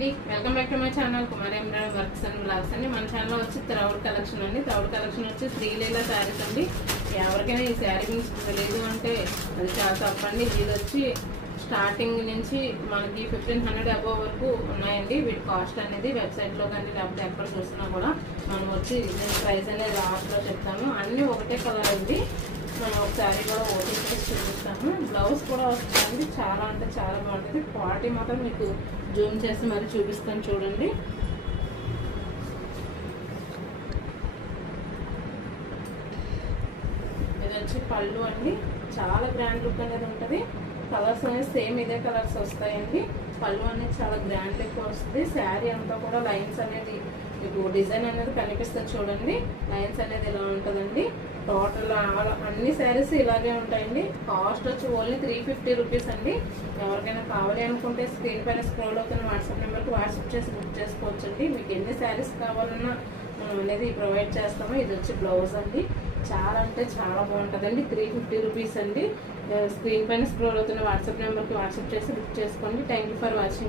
అండి, welcome back to my channel Kumari embroidery works and blogs అండి. మన ఛానల్ వచ్చి థ్రౌడ్ కలెక్షన్ అండి. థ్రౌడ్ కలెక్షన్ వచ్చి శ్రీలీల శారీస్ అండి. ఎవరికైనా ఈ శారీ గురించి తెలియదు అంటే అది చాలా తప్పండి. ఇది వచ్చి స్టార్టింగ్ నుంచి మనకి 1500 అబోవ్ వరకు ఉన్నాయండి. వీటి కాస్ట్ అనేది వెబ్సైట్లో కానీ లేకపోతే ఎక్కడ చూసినా కూడా మనం వచ్చి ప్రైస్ అనేది లాస్ట్లో చెప్తాము. అన్నీ ఒకటే కలర్ అండి. మనం ఒకసారి కూడా ఓపెన్ చేసి చూపిస్తాము. బ్లౌజ్ కూడా వస్తుందండి. చాలా అంటే చాలా బాగుంటుంది. క్వాలిటీ మాత్రం మీకు జూమ్ చేసి మరి చూపిస్తాను చూడండి. ఇది వచ్చి పళ్ళు అండి. చాలా గ్రాండ్ లుక్ అనేది ఉంటుంది. కలర్స్ అనేది సేమ్ ఇదే కలర్స్ వస్తాయండి. పళ్ళు అనేది చాలా గ్రాండ్ ఎక్కువ వస్తుంది. శారీ అంతా కూడా లైన్స్ అనేది మీకు డిజైన్ అనేది కనిపిస్తుంది చూడండి. లైన్స్ అనేది ఇలా ఉంటుందండి. టోటల్ అన్ని శారీస్ ఇలాగే ఉంటాయండి. కాస్ట్ వచ్చి ఓన్లీ 350 రూపీస్ అండి. ఎవరికైనా కావాలి అనుకుంటే స్క్రీన్ పైన స్క్రోల్ అవుతున్న వాట్సాప్ నెంబర్కి వాట్సాప్ చేసి బుక్ చేసుకోవచ్చు అండి. మీకు ఎన్ని శారీస్ కావాలన్నా మనం అనేది ప్రొవైడ్ చేస్తాము. ఇది వచ్చి బ్లౌజ్ అండి. చాలా అంటే చాలా బాగుంటుందండి. 350 రూపీస్ అండి. స్క్రీన్ పైన స్క్రోల్ అవుతున్న వాట్సాప్ నెంబర్కి వాట్సాప్ చేసి బుక్ చేసుకోండి. Thank you for watching.